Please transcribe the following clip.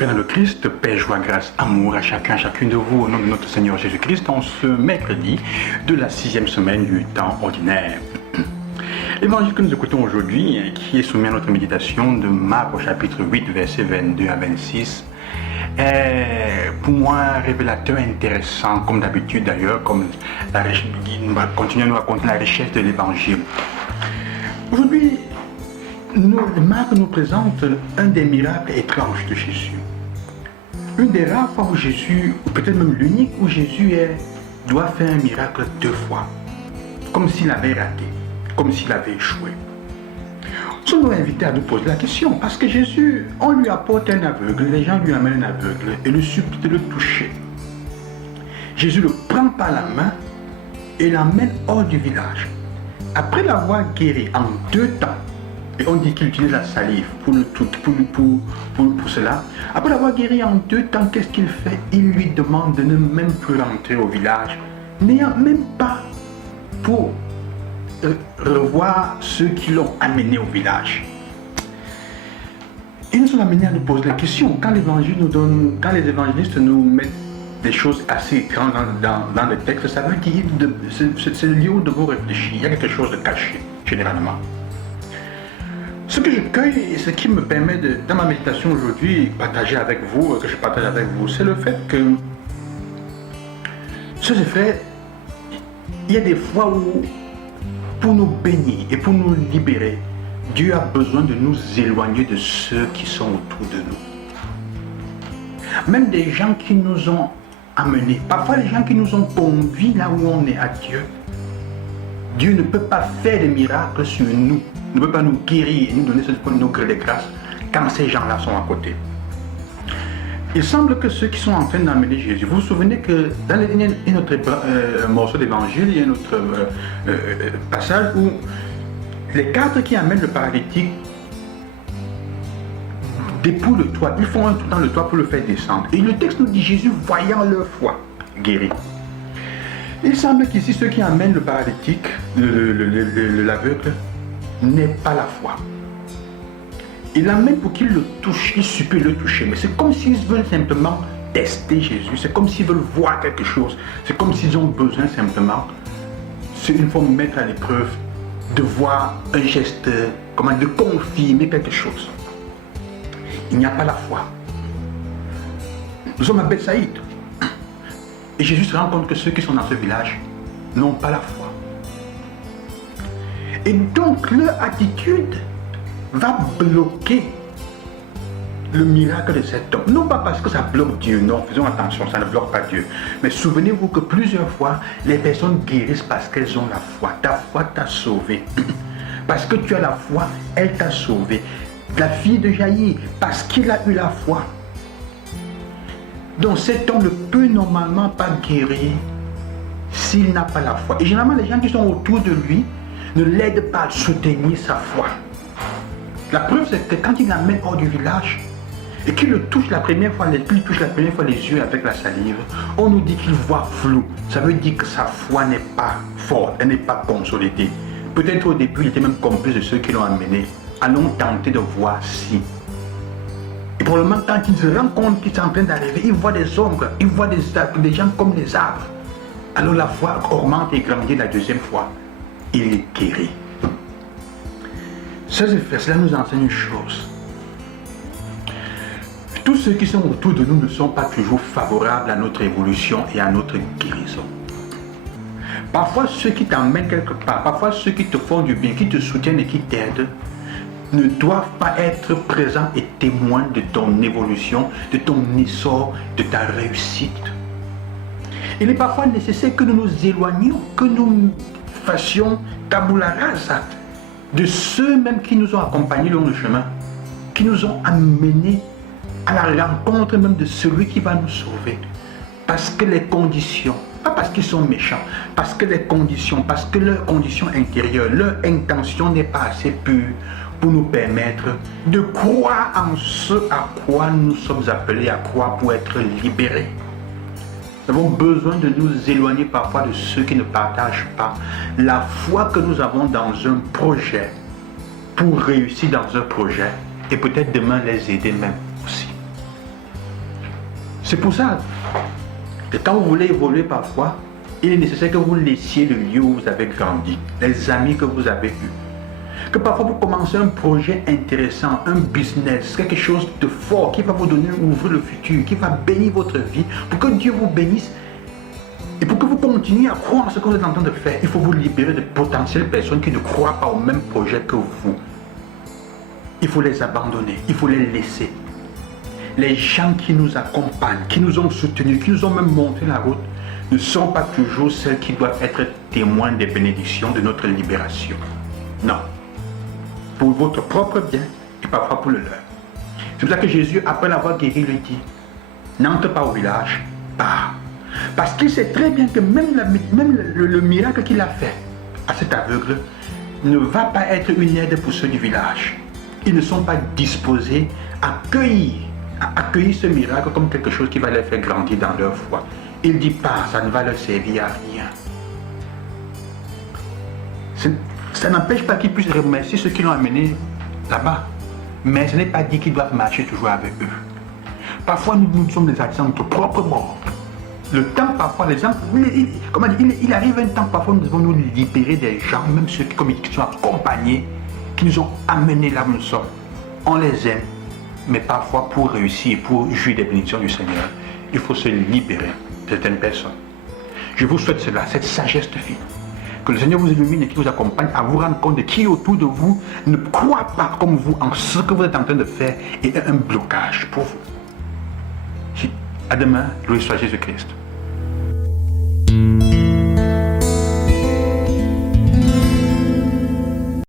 frères dans le Christ, paix, joie, grâce, amour à chacun, chacune de vous, au nom de notre Seigneur Jésus-Christ, en ce mercredi de la 6e semaine du temps ordinaire. L'évangile que nous écoutons aujourd'hui, qui est soumis à notre méditation de Marc au chapitre 8, versets 22 à 26, est pour moi un révélateur intéressant, comme d'habitude d'ailleurs, comme il va continuer à nous raconter la richesse de l'évangile. Aujourd'hui, Marc nous présente un des miracles étranges de Jésus. Une des rares fois où Jésus, ou peut-être même l'unique où Jésus doit faire un miracle 2 fois. Comme s'il avait raté, comme s'il avait échoué. Nous sommes invités à nous poser la question, parce que Jésus, on lui apporte un aveugle, les gens lui amènent un aveugle et le supplient de le toucher. Jésus le prend par la main et l'emmène hors du village. Après l'avoir guéri en 2 temps, et on dit qu'il utilise la salive pour cela. Après l'avoir guéri en 2 temps, qu'est-ce qu'il fait? Il lui demande de ne même plus rentrer au village, n'ayant même pas pour revoir ceux qui l'ont amené au village. Ils nous sont amenés à nous poser la question. Quand les évangélistes nous mettent des choses assez étranges dans le texte, ça veut dire c'est le lieu où de vous réfléchir. Il y a quelque chose de caché, généralement. Ce que je cueille et ce qui me permet dans ma méditation aujourd'hui, partager avec vous, que je partage avec vous, c'est le fait que, ce fait, il y a des fois où, pour nous bénir et pour nous libérer, Dieu a besoin de nous éloigner de ceux qui sont autour de nous. Même des gens qui nous ont amenés, parfois les gens qui nous ont conduits là où on est à Dieu. Dieu ne peut pas faire des miracles sur nous, ne peut pas nous guérir et nous donner ce qu'on nous gré de grâce quand ces gens-là sont à côté. Il semble que ceux qui sont en train d'amener Jésus, vous vous souvenez que dans un autre morceau d'évangile, il y a un autre passage où les 4 qui amènent le paralytique dépouillent le toit, ils font un tour dans le toit pour le faire descendre. Et le texte nous dit Jésus, voyant leur foi, guéri. Il semble qu'ici, ceux qui amènent le paralytique, l'aveugle, n'aient pas la foi. Ils l'amènent pour qu'il le touche, il supplie le toucher. Mais c'est comme s'ils veulent simplement tester Jésus. C'est comme s'ils veulent voir quelque chose. C'est comme s'ils ont besoin simplement, une fois mettre à l'épreuve, de voir un geste, de confirmer quelque chose. Il n'y a pas la foi. Nous sommes à Bethsaïde. Et Jésus se rend compte que ceux qui sont dans ce village n'ont pas la foi. Et donc leur attitude va bloquer le miracle de cet homme. Non pas parce que ça bloque Dieu, non, faisons attention, ça ne bloque pas Dieu. Mais souvenez-vous que plusieurs fois, les personnes guérissent parce qu'elles ont la foi. Ta foi t'a sauvé. Parce que tu as la foi, elle t'a sauvé. La fille de Jaïr, parce qu'il a eu la foi. Donc cet homme ne peut normalement pas guérir s'il n'a pas la foi. Et généralement, les gens qui sont autour de lui ne l'aident pas à soutenir sa foi. La preuve, c'est que quand il l'amène hors du village et qu'il le touche la première fois, les yeux avec la salive, on nous dit qu'il voit flou. Ça veut dire que sa foi n'est pas forte, elle n'est pas consolidée. Peut-être au début, il était même complice de ceux qui l'ont amené. Allons tenter de voir si. Et probablement, quand il se rend compte qu'il est en train d'arriver, il voit des ombres, il voit des gens comme des arbres. Alors la foi augmente et grandit la 2e fois. Il est guéri. Cela nous enseigne une chose. Tous ceux qui sont autour de nous ne sont pas toujours favorables à notre évolution et à notre guérison. Parfois, ceux qui t'emmènent quelque part, parfois ceux qui te font du bien, qui te soutiennent et qui t'aident, ne doivent pas être présents et témoins de ton évolution, de ton essor, de ta réussite. Il est parfois nécessaire que nous nous éloignions, que nous fassions tabula rasa de ceux-mêmes qui nous ont accompagnés dans le chemin, qui nous ont amenés à la rencontre même de celui qui va nous sauver. Parce que les conditions, pas parce qu'ils sont méchants, parce que les conditions, parce que leur condition intérieure, leur intention n'est pas assez pure pour nous permettre de croire en ce à quoi nous sommes appelés à croire pour être libérés. Nous avons besoin de nous éloigner parfois de ceux qui ne partagent pas la foi que nous avons dans un projet, pour réussir dans un projet et peut-être demain les aider même aussi. C'est pour ça que quand vous voulez évoluer parfois, il est nécessaire que vous laissiez le lieu où vous avez grandi, les amis que vous avez eus. Que parfois vous commencez un projet intéressant, un business, quelque chose de fort qui va vous donner, ouvrir le futur, qui va bénir votre vie, pour que Dieu vous bénisse. Et pour que vous continuiez à croire en ce que vous êtes en train de faire, il faut vous libérer de potentielles personnes qui ne croient pas au même projet que vous. Il faut les abandonner, il faut les laisser. Les gens qui nous accompagnent, qui nous ont soutenus, qui nous ont même montré la route, ne sont pas toujours celles qui doivent être témoins des bénédictions de notre libération. Non. Pour votre propre bien et parfois pour le leur. C'est pour ça que Jésus, après l'avoir guéri, lui dit, n'entre pas au village, pars. Parce qu'il sait très bien que même le miracle qu'il a fait à cet aveugle ne va pas être une aide pour ceux du village. Ils ne sont pas disposés à accueillir ce miracle comme quelque chose qui va les faire grandir dans leur foi. Il dit pas, ça ne va leur servir à rien. Ça n'empêche pas qu'ils puissent remercier ceux qui l'ont amené là-bas. Mais ce n'est pas dit qu'ils doivent marcher toujours avec eux. Parfois, nous sommes des artisans de notre propre mort. Le temps, parfois, les gens, il arrive un temps, parfois, nous devons nous libérer des gens, même ceux qui sont accompagnés, qui nous ont amenés là où nous sommes. On les aime, mais parfois, pour réussir, pour jouir des bénédictions du Seigneur, il faut se libérer de certaines personnes. Je vous souhaite cela, cette sagesse de vie. Que le Seigneur vous illumine et qu'il vous accompagne à vous rendre compte de qui autour de vous ne croit pas comme vous en ce que vous êtes en train de faire et est un blocage pour vous. À demain, loué soit Jésus-Christ.